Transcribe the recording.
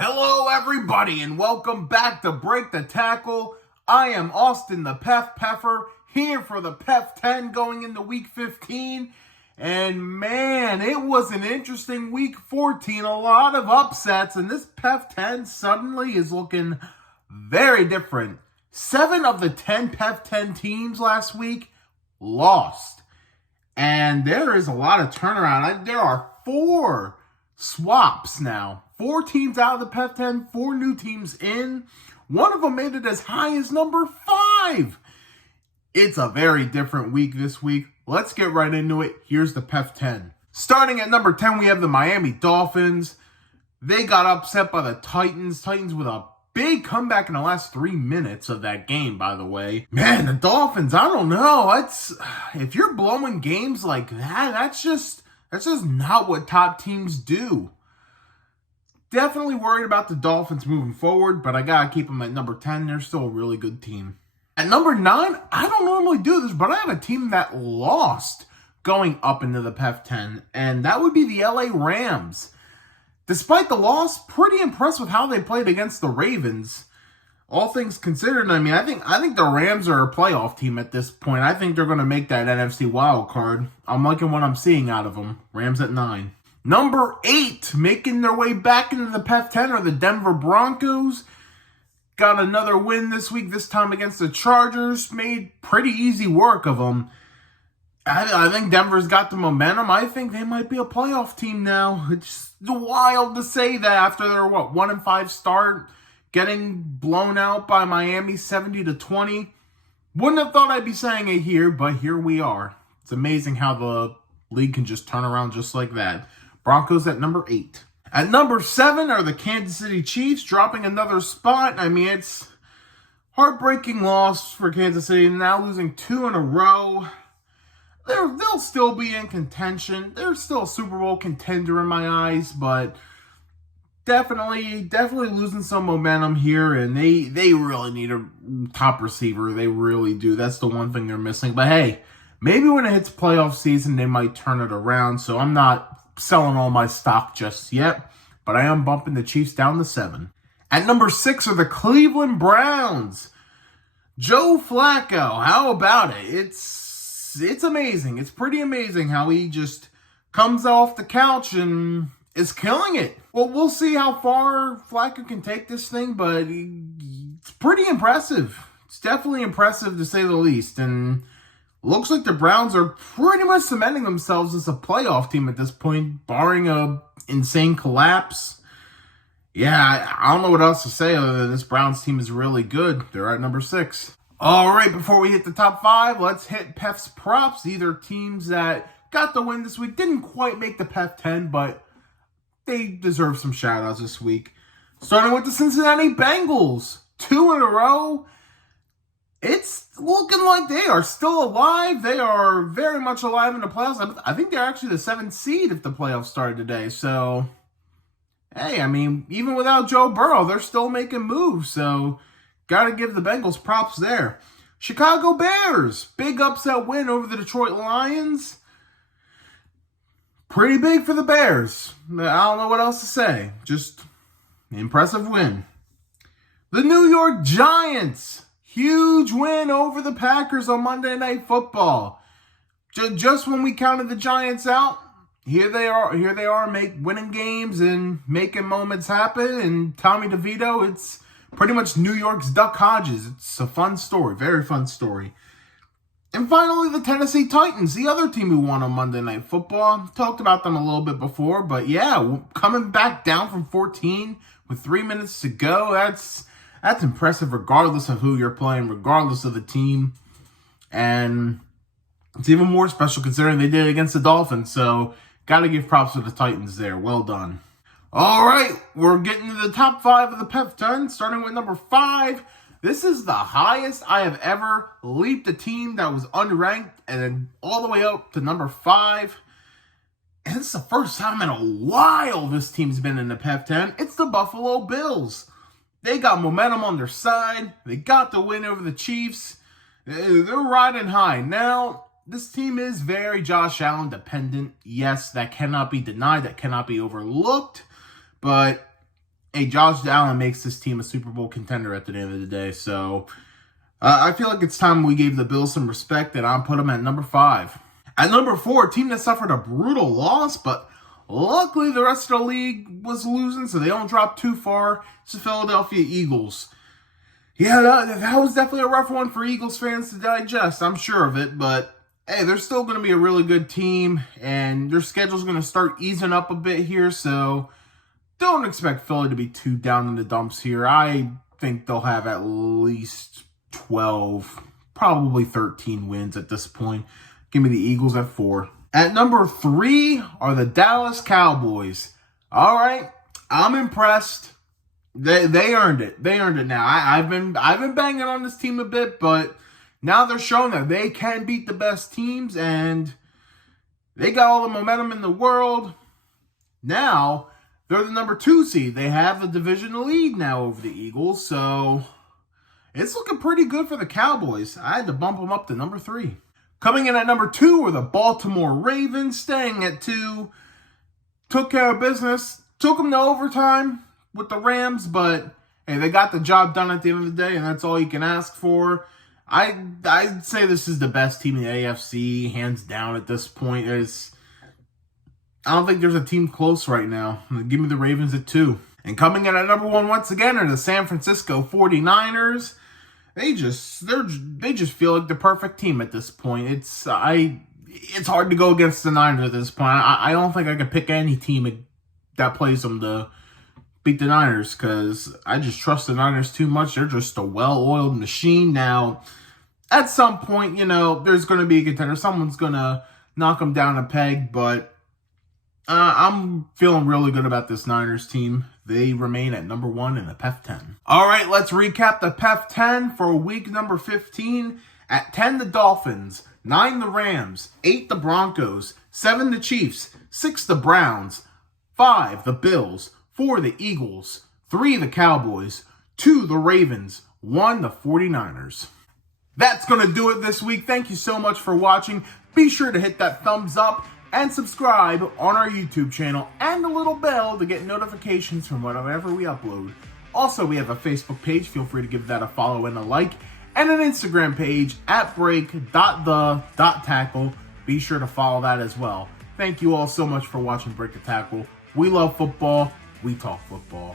Hello, everybody, and welcome back to Break the Tackle. I am Austin, the PEF Peffer, here for the PEF 10 going into Week 15. And man, it was an interesting Week 14, a lot of upsets, and this PEF 10 suddenly is looking very different. 7 of the 10 PEF 10 teams last week lost. And there is a lot of turnaround. There are 4 swaps now. 4 teams out of the PEF 10, 4 new teams in. One of them made it as high as number 5. It's a very different week this week. Let's get right into it. Here's the PEF 10. Starting at number 10, we have the Miami Dolphins. They got upset by the Titans. Titans with a big comeback in the last 3 minutes of that game, by the way. Man, the Dolphins, I don't know. If you're blowing games like that, that's just not what top teams do. Definitely worried about the Dolphins moving forward, but I gotta keep them at number 10. They're still a really good team. At number 9, I don't normally do this, but I have a team that lost going up into the PEF 10, and that would be the LA Rams. Despite the loss, pretty impressed with how they played against the Ravens. All things considered, I think the Rams are a playoff team at this point. I think they're going to make that NFC wild card. I'm liking what I'm seeing out of them. Rams at 9. Number 8, making their way back into the PEF 10 are the Denver Broncos. Got another win this week, this time against the Chargers. Made pretty easy work of them. I think Denver's got the momentum. I think they might be a playoff team now. It's wild to say that after their 1-5 start, getting blown out by Miami 70-20. Wouldn't have thought I'd be saying it here, but here we are. It's amazing how the league can just turn around just like that. Broncos at number 8. At number 7 are the Kansas City Chiefs, dropping another spot. It's heartbreaking loss for Kansas City, now losing 2 in a row. They'll still be in contention. They're still a Super Bowl contender in my eyes, but definitely losing some momentum here, and they really need a top receiver. They really do. That's the one thing they're missing. But hey, maybe when it hits playoff season, they might turn it around. So I'm not selling all my stock just yet, but I am bumping the Chiefs down to 7. At number 6 are the Cleveland Browns. Joe Flacco, how about it? It's amazing. It's pretty amazing how he just comes off the couch and is killing it. Well, we'll see how far Flacco can take this thing, but it's pretty impressive. It's definitely impressive to say the least. And looks like the Browns are pretty much cementing themselves as a playoff team at this point, barring a insane collapse. Yeah, I don't know what else to say other than this Browns team is really good. They're at number 6. All right, before we hit the top 5, let's hit PEF's props. These are teams that got the win this week. Didn't quite make the PEF 10, but they deserve some shout-outs this week. Starting with the Cincinnati Bengals. 2 in a row. It's looking like they are still alive. They are very much alive in the playoffs. I think they're actually the 7th seed if the playoffs started today. So, hey, even without Joe Burrow, they're still making moves. So, got to give the Bengals props there. Chicago Bears. Big upset win over the Detroit Lions. Pretty big for the Bears. I don't know what else to say. Just impressive win. The New York Giants. Huge win over the Packers on Monday Night Football. Just when we counted the Giants out, here they are winning games and making moments happen. And Tommy DeVito, it's pretty much New York's Duck Hodges. It's a fun story, very fun story. And finally, the Tennessee Titans, the other team who won on Monday Night Football. Talked about them a little bit before, but yeah, coming back down from 14 with 3 minutes to go, that's impressive regardless of who you're playing, regardless of the team. And it's even more special considering they did it against the Dolphins. So, got to give props to the Titans there. Well done. All right, we're getting to the top 5 of the PEF 10, starting with number 5. This is the highest I have ever leaped a team that was unranked and then all the way up to number 5. And it's the first time in a while this team's been in the PEF 10. It's the Buffalo Bills. They got momentum on their side. They got the win over the Chiefs. They're riding high. Now, this team is very Josh Allen dependent. Yes, that cannot be denied. That cannot be overlooked. But hey, Josh Allen makes this team a Super Bowl contender at the end of the day. So I feel like it's time we gave the Bills some respect, and I'll put them at number 5. At number 4, a team that suffered a brutal loss, but luckily the rest of the league was losing, so they don't drop too far. It's the Philadelphia Eagles. Yeah, that was definitely a rough one for Eagles fans to digest. I'm sure of it, but hey, they're still going to be a really good team, and their schedule's going to start easing up a bit here, so don't expect Philly to be too down in the dumps here. I think they'll have at least 12, probably 13 wins at this point. Give me the Eagles at 4. At number 3 are the Dallas Cowboys. All right, I'm impressed. They earned it. They earned it now. I've been banging on this team a bit, but now they're showing that they can beat the best teams, and they got all the momentum in the world. Now they're the number 2 seed. They have the division lead now over the Eagles, so it's looking pretty good for the Cowboys. I had to bump them up to number 3. Coming in at number 2 are the Baltimore Ravens, staying at 2. Took care of business. Took them to overtime with the Rams, but hey, they got the job done at the end of the day, and that's all you can ask for. I'd say this is the best team in the AFC, hands down at this point. I don't think there's a team close right now. Give me the Ravens at 2. And coming in at number 1 once again are the San Francisco 49ers. They just feel like the perfect team at this point. It's hard to go against the Niners at this point. I don't think I could pick any team that plays them to beat the Niners, because I just trust the Niners too much. They're just a well-oiled machine. Now, at some point, there's going to be a contender. Someone's going to knock them down a peg, but I'm feeling really good about this Niners team. They remain at number 1 in the PEF 10. All right, let's recap the PEF 10 for week number 15. At 10, the Dolphins. 9, the Rams. 8, the Broncos. 7, the Chiefs. 6, the Browns. 5, the Bills. 4, the Eagles. 3, the Cowboys. 2, the Ravens. 1, the 49ers. That's going to do it this week. Thank you so much for watching. Be sure to hit that thumbs up and subscribe on our YouTube channel and the little bell to get notifications from whatever we upload. Also, we have a Facebook page. Feel free to give that a follow and a like. And an Instagram page at break.the.tackle. Be sure to follow that as well. Thank you all so much for watching Break the Tackle. We love football. We talk football.